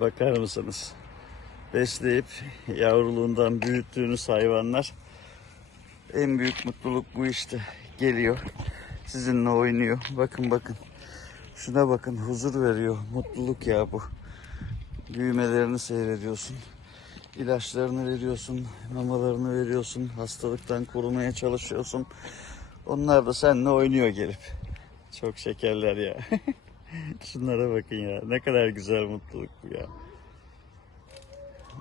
Bakar mısınız? Besleyip yavruluğundan büyüttüğünüz hayvanlar en büyük mutluluk bu işte. Geliyor. Sizinle oynuyor. Bakın bakın. Şuna bakın huzur veriyor. Mutluluk ya bu. Büyümelerini seyrediyorsun. İlaçlarını veriyorsun. Mamalarını veriyorsun. Hastalıktan korumaya çalışıyorsun. Onlar da seninle oynuyor gelip. Çok şekerler ya. Şunlara bakın ya. Ne kadar güzel mutluluk bu ya.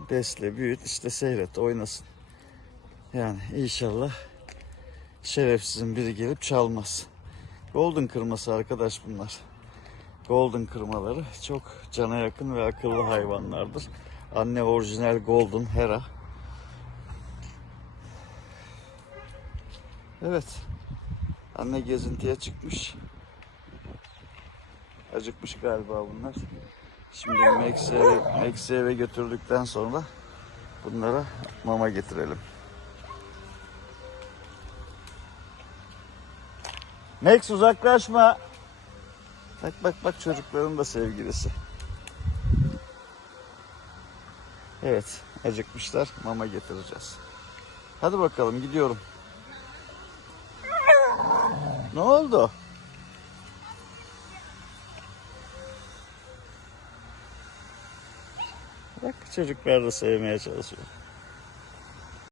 Besle, büyüt, işte seyret, oynasın. Yani inşallah şerefsizin biri gelip çalmaz. Golden kırması arkadaş bunlar. Golden kırmaları çok cana yakın ve akıllı hayvanlardır. Anne orijinal Golden Hera. Evet. Anne gezintiye çıkmış. Acıkmış galiba bunlar. Şimdi Max'i eve götürdükten sonra bunlara mama getirelim. Max uzaklaşma. Bak bak bak çocukların da sevgilisi. Evet acıkmışlar mama getireceğiz. Hadi bakalım gidiyorum. Ne oldu? Bak çocuklar da sevmeye çalışıyor.